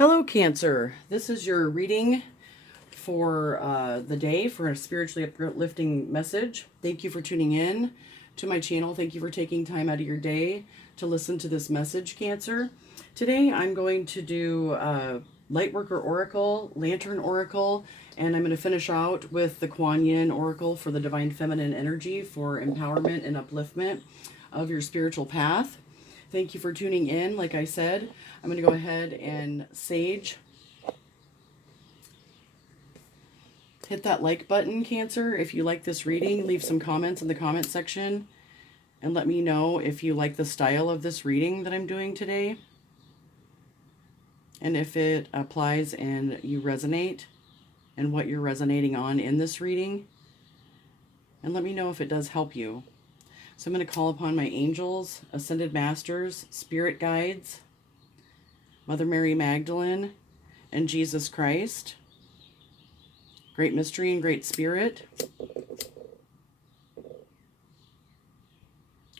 Hello, Cancer. This is your reading for the day for a spiritually uplifting message. Thank you for tuning in to my channel. Thank you for taking time out of your day to listen to this message, Cancer. Today, I'm going to do Lightworker Oracle, Lantern Oracle, and I'm going to finish out with the Kuan Yin Oracle for the Divine Feminine Energy for empowerment and upliftment of your spiritual path. Thank you for tuning in. Like I said, I'm going to go ahead and sage. Hit that like button, Cancer, if you like this reading. Leave some comments in the comment section and let me know if you like the style of this reading that I'm doing today, and if it applies and you resonate and what you're resonating on in this reading, and let me know if it does help you. So I'm going to call upon my angels, ascended masters, spirit guides, Mother Mary Magdalene, and Jesus Christ, Great Mystery and Great Spirit,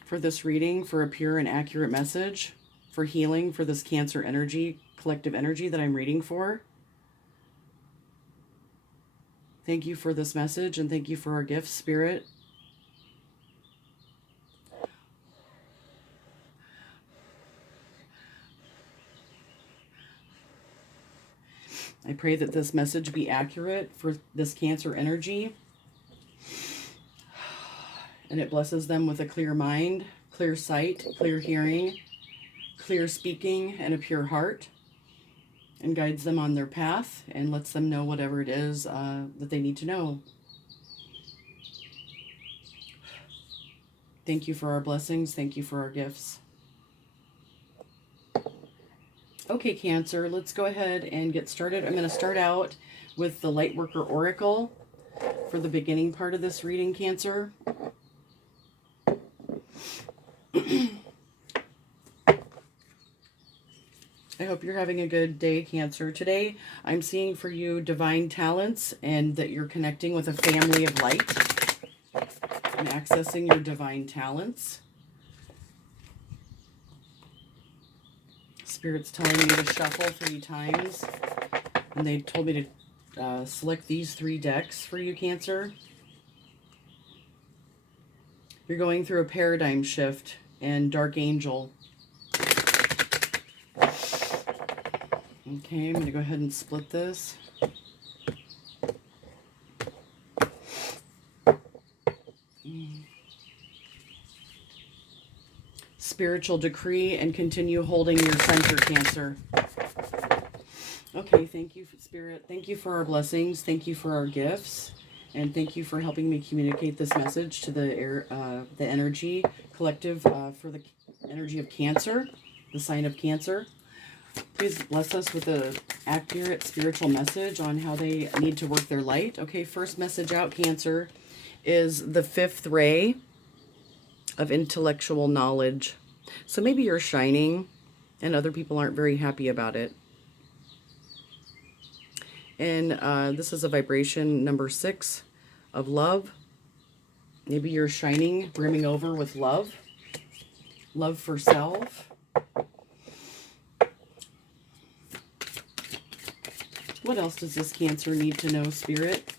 for this reading, for a pure and accurate message, for healing, for this Cancer energy, collective energy that I'm reading for. Thank you for this message, and thank you for our gifts, Spirit. I pray that this message be accurate for this Cancer energy, and it blesses them with a clear mind, clear sight, clear hearing, clear speaking, and a pure heart, and guides them on their path and lets them know whatever it is that they need to know. Thank you for our blessings. Thank you for our gifts. Okay, Cancer, let's go ahead and get started. I'm going to start out with the Lightworker Oracle for the beginning part of this reading, Cancer. I hope you're having a good day, Cancer. Today, I'm seeing for you divine talents and that you're connecting with a family of light and accessing your divine talents. Spirit's telling me to shuffle 3 times, and they told me to select these 3 decks for you, Cancer. You're going through a paradigm shift, and Dark Angel. Okay, I'm going to go ahead and split this. Spiritual decree, and continue holding your center, Cancer. Okay, thank you, Spirit. Thank you for our blessings. Thank you for our gifts. And thank you for helping me communicate this message to the energy collective for the energy of Cancer, the sign of Cancer. Please bless us with an accurate spiritual message on how they need to work their light. Okay, first message out, Cancer, is the 5th ray of intellectual knowledge. So maybe you're shining and other people aren't very happy about it. And this is a vibration number 6 of love. Maybe you're shining, brimming over with love. Love for self. What else does this Cancer need to know, Spirit?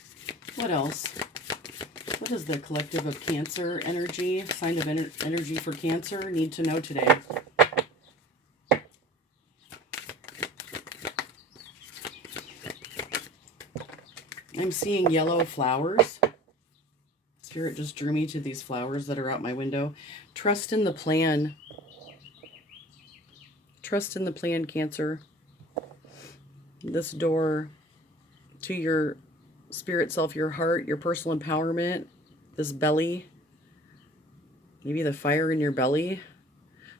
What else? What does the collective of Cancer energy, sign of energy for Cancer, need to know today? I'm seeing yellow flowers. Spirit just drew me to these flowers that are out my window. Trust in the plan. Trust in the plan, Cancer. This door to your spirit self, your heart, your personal empowerment, this belly, maybe the fire in your belly.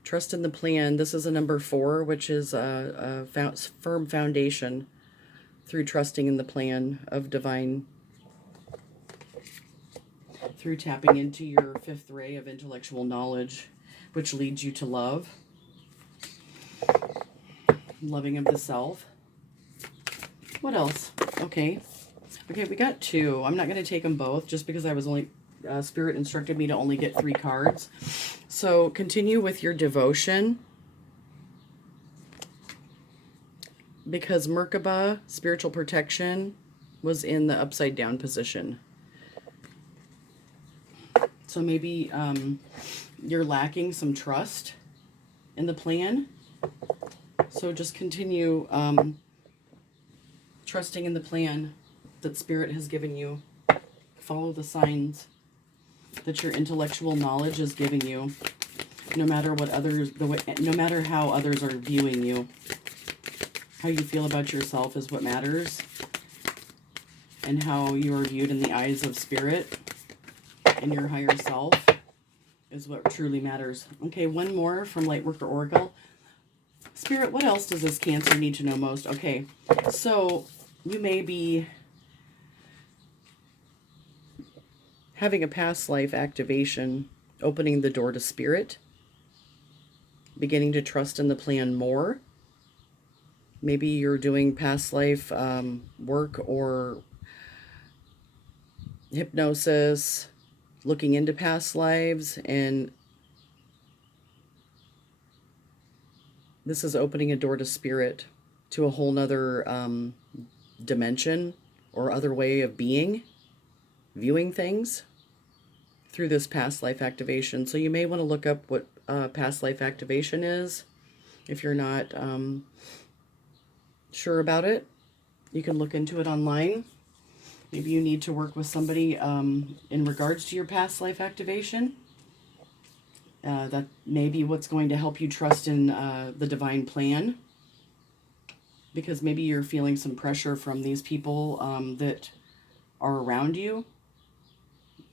Trust in the plan. This is a number 4, which is a firm foundation through trusting in the plan of divine, through tapping into your 5th ray of intellectual knowledge, which leads you to love, loving of the self. What else? Okay, we got 2. I'm not going to take them both just because I was only, Spirit instructed me to only get 3 cards. So continue with your devotion. because Merkaba, spiritual protection, was in the upside down position. So maybe you're lacking some trust in the plan. So just continue trusting in the plan that Spirit has given you. Follow the signs that your intellectual knowledge is giving you, no matter what others, no matter how others are viewing you. How you feel about yourself is what matters, and how you are viewed in the eyes of Spirit and your higher self is what truly matters. Okay, one more from Lightworker Oracle. Spirit, what else does this Cancer need to know most? Okay, so you may be having a past life activation, opening the door to Spirit, beginning to trust in the plan more. Maybe you're doing past life work or hypnosis, looking into past lives, and this is opening a door to Spirit, to a whole nother dimension or other way of being, viewing things through this past life activation. So you may want to look up what past life activation is. If you're not sure about it, you can look into it online. Maybe you need to work with somebody in regards to your past life activation. That may be what's going to help you trust in the divine plan. Because maybe you're feeling some pressure from these people that are around you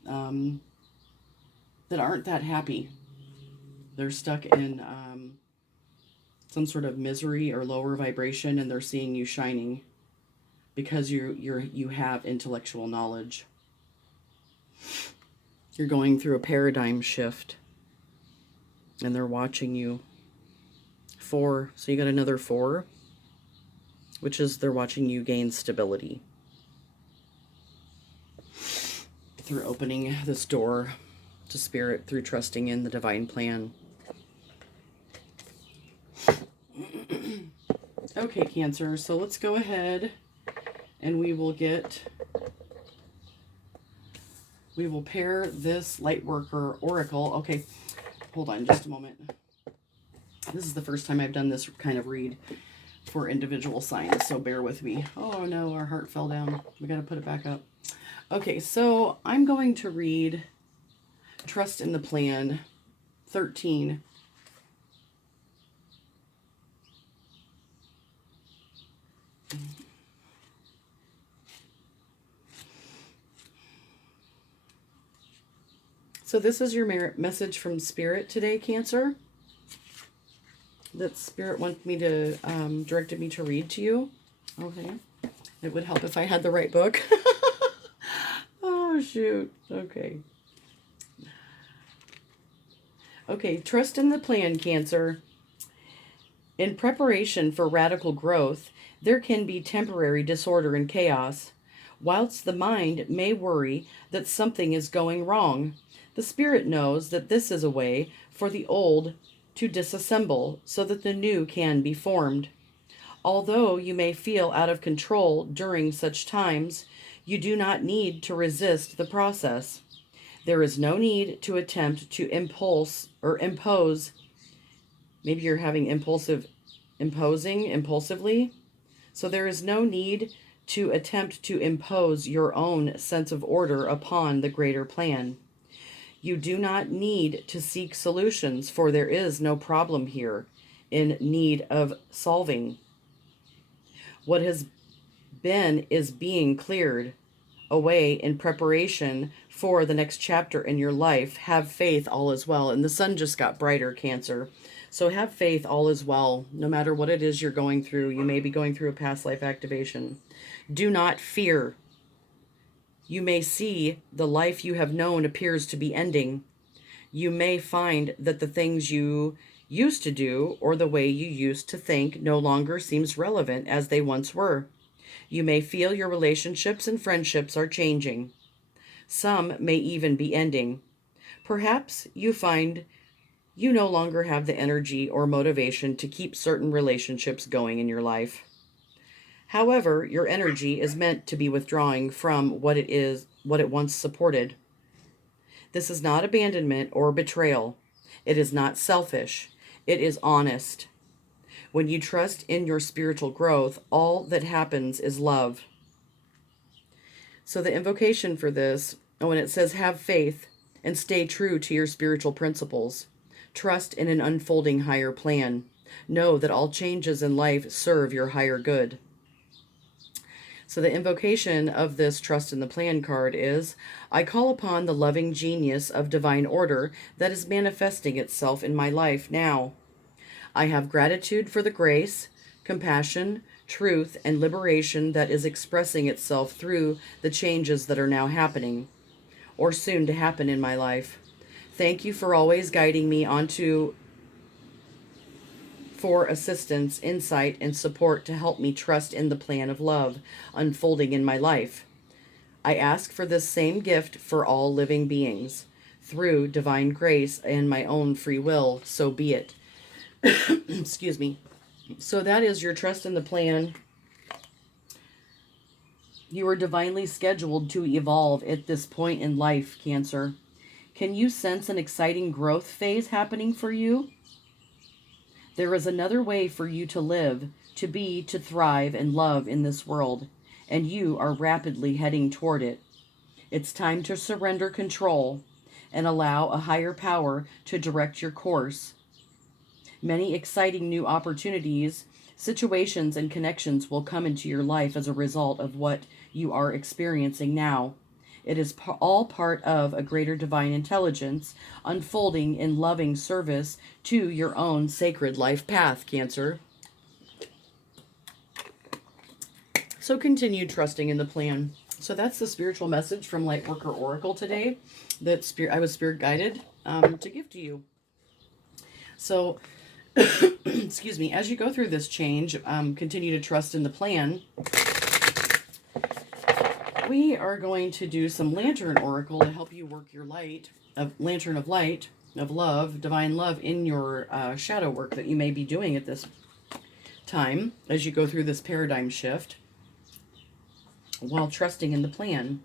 that aren't that happy. They're stuck in some sort of misery or lower vibration, and they're seeing you shining because you have intellectual knowledge. You're going through a paradigm shift, and they're watching you. 4, so you got another 4, which is they're watching you gain stability through opening this door to Spirit, through trusting in the divine plan. Okay, Cancer, so let's go ahead and we will pair this Lightworker Oracle. Okay, hold on just a moment. This is the first time I've done this kind of read for individual signs, so bear with me. Oh no, our heart fell down. We got to put it back up. Okay, so I'm going to read Trust in the Plan 13. So this is your message from Spirit today, Cancer. That Spirit wanted me to, directed me to read to you. Okay. It would help if I had the right book. Oh, shoot. Okay. Okay, trust in the plan, Cancer. In preparation for radical growth, there can be temporary disorder and chaos. Whilst the mind may worry that something is going wrong, the Spirit knows that this is a way for the old to disassemble so that the new can be formed. Although you may feel out of control during such times, you do not need to resist the process. There is no need to attempt to impose. Maybe you're having impulsively. So there is no need to attempt to impose your own sense of order upon the greater plan. You do not need to seek solutions, for there is no problem here in need of solving. What has been is being cleared away in preparation for the next chapter in your life. Have faith, all is well. And the sun just got brighter, Cancer. So have faith, all is well. No matter what it is you're going through, you may be going through a past life activation. Do not fear. You may see the life you have known appears to be ending. You may find that the things you used to do or the way you used to think no longer seems relevant as they once were. You may feel your relationships and friendships are changing. Some may even be ending. Perhaps you find you no longer have the energy or motivation to keep certain relationships going in your life. However, your energy is meant to be withdrawing from what it once supported. This is not abandonment or betrayal. It is not selfish. It is honest. When you trust in your spiritual growth, all that happens is love. So the invocation for this, when it says have faith and stay true to your spiritual principles, trust in an unfolding higher plan. Know that all changes in life serve your higher good. So the invocation of this trust in the plan card is, I call upon the loving genius of divine order that is manifesting itself in my life now. I have gratitude for the grace, compassion, truth, and liberation that is expressing itself through the changes that are now happening, or soon to happen in my life. Thank you for always guiding me for assistance, insight, and support to help me trust in the plan of love unfolding in my life. I ask for this same gift for all living beings. Through divine grace and my own free will, so be it. Excuse me. So that is your trust in the plan. You are divinely scheduled to evolve at this point in life, Cancer. Can you sense an exciting growth phase happening for you? There is another way for you to live, to be, to thrive, and love in this world, and you are rapidly heading toward it. It's time to surrender control and allow a higher power to direct your course. Many exciting new opportunities, situations, and connections will come into your life as a result of what you are experiencing now. It is all part of a greater divine intelligence unfolding in loving service to your own sacred life path, Cancer. So continue trusting in the plan. So that's the spiritual message from Lightworker Oracle today that I was spirit guided to give to you. So, excuse me, as you go through this change, continue to trust in the plan. We are going to do some Lantern Oracle to help you work your light, Lantern of Light, of love, divine love in your shadow work that you may be doing at this time as you go through this paradigm shift, while trusting in the plan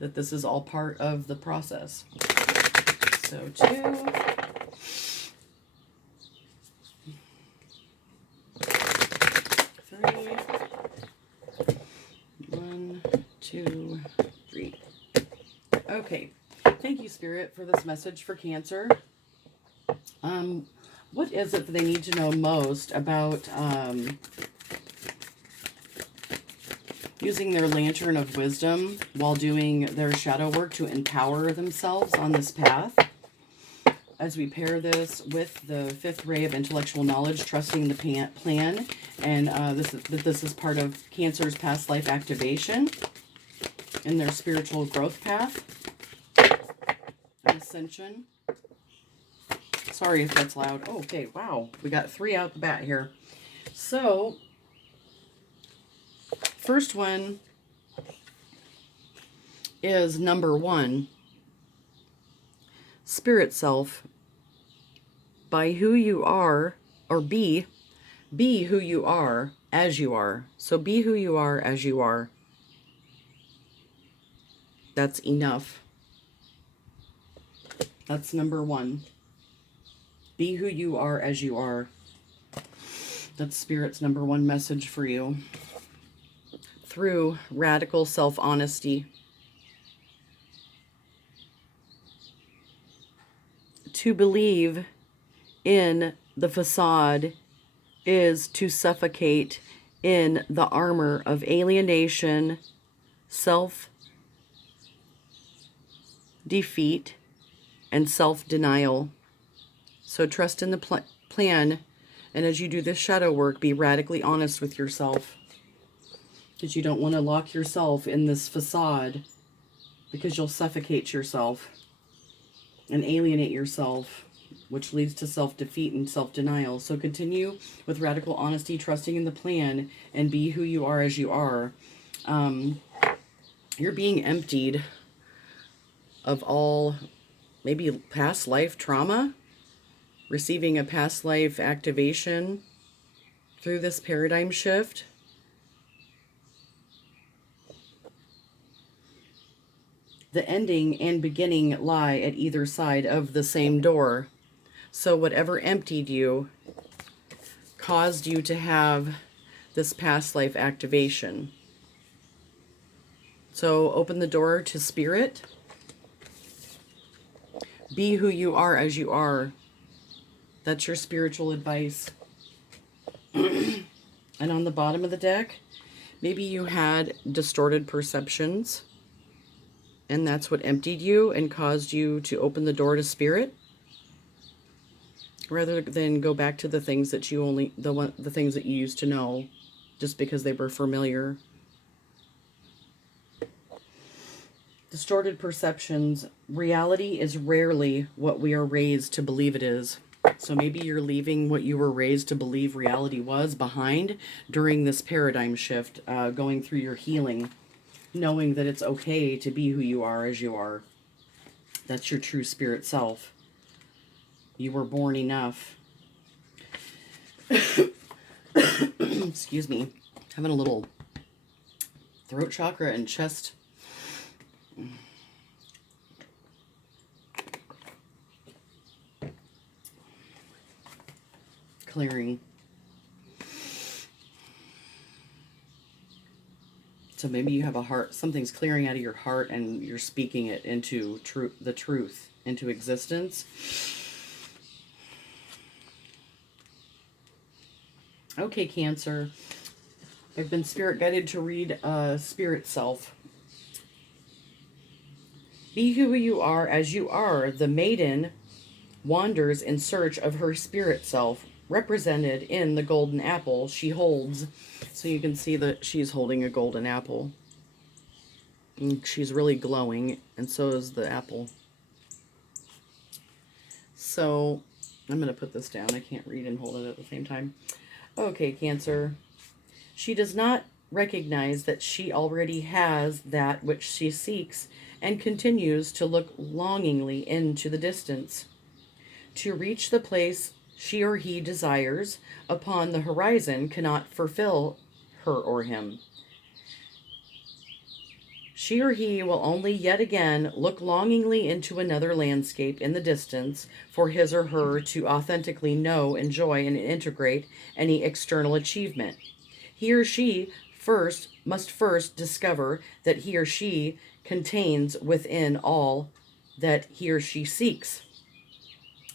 that this is all part of the process. So 2, 3, 1, 2, 3. Okay. Thank you, Spirit, for this message for Cancer. What is it that they need to know most about using their Lantern of Wisdom while doing their shadow work to empower themselves on this path? As we pair this with the 5th ray of intellectual knowledge, trusting the plan, and this is part of Cancer's past life activation in their spiritual growth path and ascension. Sorry if that's loud. Oh, okay, wow. We got 3 out the bat here. So, first one is number 1. Spirit self. By who you are, or be who you are as you are. So be who you are as you are. That's enough. That's number 1. Be who you are as you are. That's Spirit's number 1 message for you. Through radical self-honesty. To believe in the facade is to suffocate in the armor of alienation, self-defeat, and self-denial. So trust in the plan, and as you do this shadow work, be radically honest with yourself. Because you don't want to lock yourself in this facade, because you'll suffocate yourself and alienate yourself, which leads to self-defeat and self-denial. So continue with radical honesty, trusting in the plan, and be who you are as you are. You're being emptied of all maybe past life trauma, receiving a past life activation through this paradigm shift. The ending and beginning lie at either side of the same door. So whatever emptied you caused you to have this past life activation. So open the door to spirit. Be who you are as you are. That's your spiritual advice. And on the bottom of the deck, maybe you had distorted perceptions, and that's what emptied you and caused you to open the door to spirit, rather than go back to the things that you only, the things that you used to know, just because they were familiar. Distorted perceptions. Reality is rarely what we are raised to believe it is. So maybe you're leaving what you were raised to believe reality was behind during this paradigm shift, going through your healing, knowing that it's okay to be who you are as you are. That's your true spirit self. You were born enough. Excuse me. Having a little throat chakra and chest clearing. So maybe you have a heart, something's clearing out of your heart and you're speaking it into the truth, into existence. Okay, Cancer. I've been spirit guided to read Spirit Self. Be who you are as you are. The maiden wanders in search of her spirit self, represented in the golden apple she holds. So you can see that she's holding a golden apple. And she's really glowing, and so is the apple. So I'm going to put this down. I can't read and hold it at the same time. Okay, Cancer. She does not recognize that she already has that which she seeks and continues to look longingly into the distance. To reach the place she or he desires upon the horizon cannot fulfill her or him. She or he will only yet again look longingly into another landscape in the distance for his or her to authentically know, enjoy, and integrate any external achievement. He or she must first discover that he or she contains within all that he or she seeks.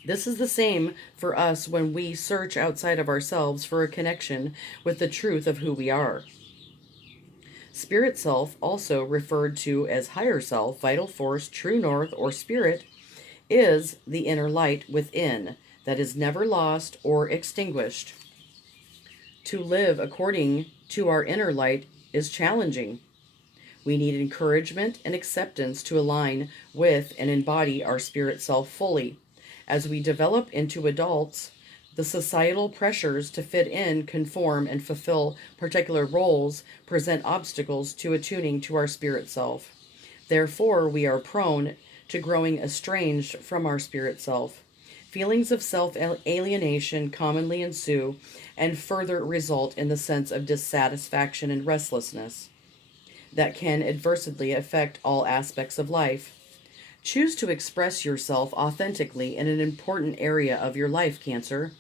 This is the same for us when we search outside of ourselves for a connection with the truth of who we are. Spirit self, also referred to as higher self, vital force, true north, or spirit, is the inner light within that is never lost or extinguished. To live according to our inner light is challenging. We need encouragement and acceptance to align with and embody our spirit self fully. As we develop into adults, the societal pressures to fit in, conform, and fulfill particular roles present obstacles to attuning to our spirit self. Therefore, we are prone to growing estranged from our spirit self. Feelings of self-alienation commonly ensue and further result in the sense of dissatisfaction and restlessness that can adversely affect all aspects of life. Choose to express yourself authentically in an important area of your life, Cancer.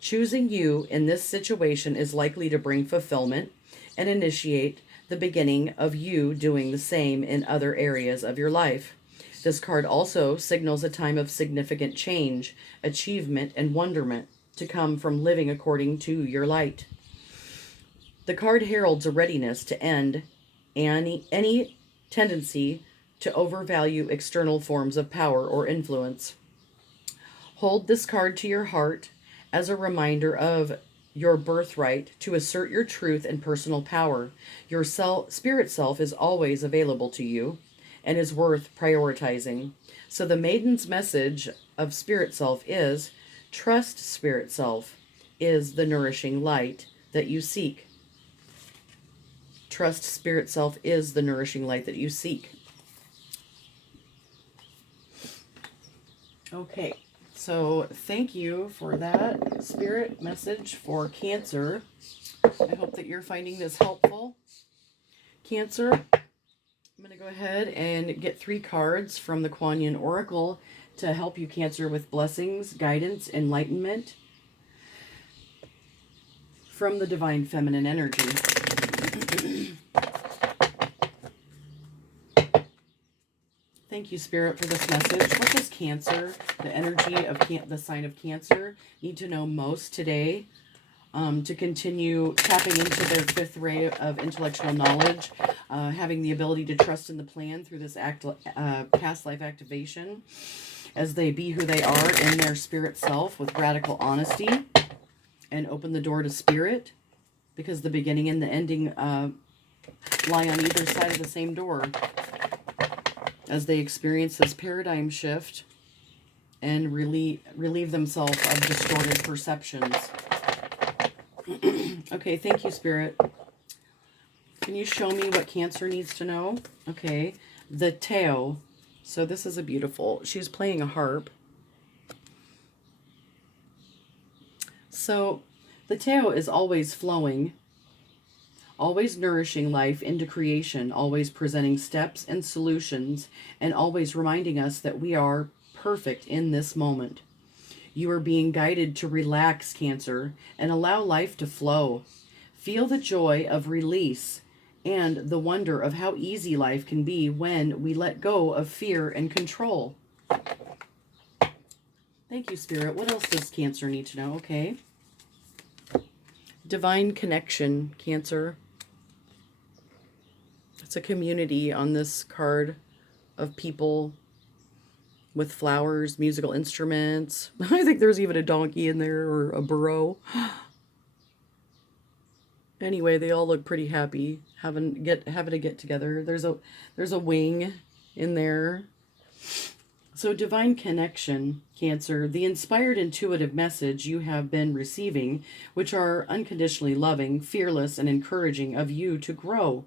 Choosing you in this situation is likely to bring fulfillment and initiate the beginning of you doing the same in other areas of your life. This card also signals a time of significant change, achievement, and wonderment to come from living according to your light. The card heralds a readiness to end any tendency to overvalue external forms of power or influence. Hold this card to your heart as a reminder of your birthright to assert your truth and personal power. Your spirit self is always available to you and is worth prioritizing. So the maiden's message of spirit self is, trust spirit self is the nourishing light that you seek. Trust spirit self is the nourishing light that you seek. Okay. So thank you for that spirit message for Cancer. I hope that you're finding this helpful. Cancer, I'm going to go ahead and get 3 cards from the Kuan Yin Oracle to help you, Cancer, with blessings, guidance, enlightenment from the Divine Feminine Energy. Thank you, Spirit, for this message. What does Cancer, the energy of the sign of Cancer, need to know most today to continue tapping into their 5th ray of intellectual knowledge, having the ability to trust in the plan through this past life activation as they be who they are in their spirit self with radical honesty, and open the door to Spirit, because the beginning and the ending lie on either side of the same door as they experience this paradigm shift and relieve themselves of distorted perceptions. Okay, thank you, Spirit. Can you show me what Cancer needs to know? Okay, the Tao. So this is a beautiful, she's playing a harp. So the Tao is always flowing, always nourishing life into creation, always presenting steps and solutions, and always reminding us that we are perfect in this moment. You are being guided to relax, Cancer, and allow life to flow. Feel the joy of release and the wonder of how easy life can be when we let go of fear and control. Thank you, Spirit. What else does Cancer need to know? Okay. Divine connection, Cancer. It's a community on this card of people with flowers, musical instruments. I think there's even a donkey in there, or a burro. Anyway, they all look pretty happy having to get together. There's a wing in there. So divine connection, Cancer, the inspired intuitive message you have been receiving, which are unconditionally loving, fearless, and encouraging of you to grow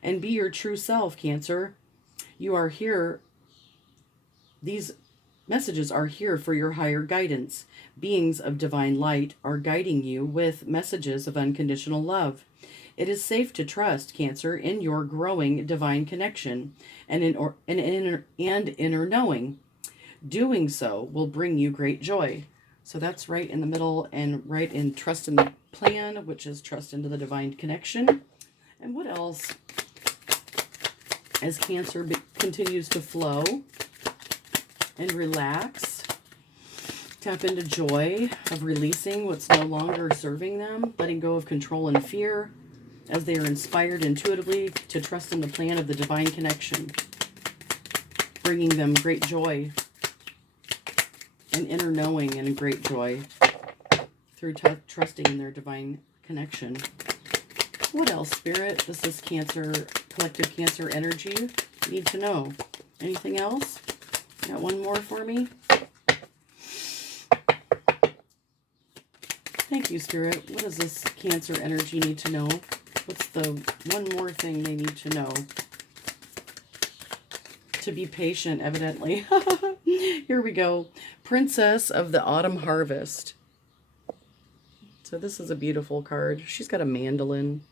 and be your true self, Cancer. You are here. These messages are here for your higher guidance. Beings of divine light are guiding you with messages of unconditional love. It is safe to trust, Cancer, in your growing divine connection and inner knowing. Doing so will bring you great joy. So that's right in the middle, and right in trust in the plan, which is trust into the divine connection. And what else? As Cancer continues to flow and relax, tap into joy of releasing what's no longer serving them, letting go of control and fear, as they are inspired intuitively to trust in the plan of the divine connection, bringing them great joy and inner knowing and great joy through trusting in their divine connection. What else, Spirit? This is Cancer, collective Cancer energy. You need to know. Anything else? Got one more for me? Thank you, Spirit. What does this Cancer energy need to know? What's the one more thing they need to know? To be patient, evidently. Here we go. Princess of the Autumn Harvest. So this is a beautiful card. She's got a mandolin.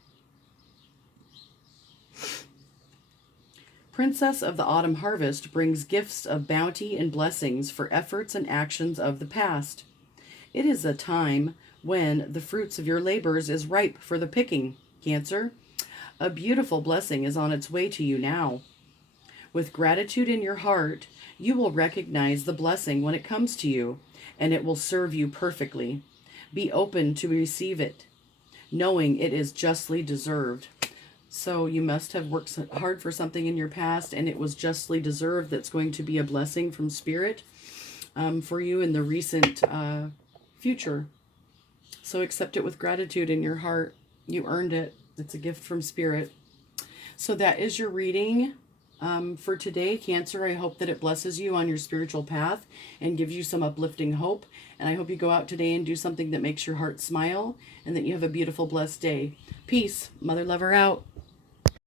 Princess of the Autumn Harvest brings gifts of bounty and blessings for efforts and actions of the past. It is a time when the fruits of your labors is ripe for the picking, Cancer. A beautiful blessing is on its way to you now. With gratitude in your heart, you will recognize the blessing when it comes to you, and it will serve you perfectly. Be open to receive it, knowing it is justly deserved. So you must have worked hard for something in your past, and it was justly deserved. That's going to be a blessing from Spirit for you in the recent future. So accept it with gratitude in your heart. You earned it. It's a gift from Spirit. So that is your reading for today, Cancer. I hope that it blesses you on your spiritual path and gives you some uplifting hope. And I hope you go out today and do something that makes your heart smile, and that you have a beautiful, blessed day. Peace. Mother Lover out.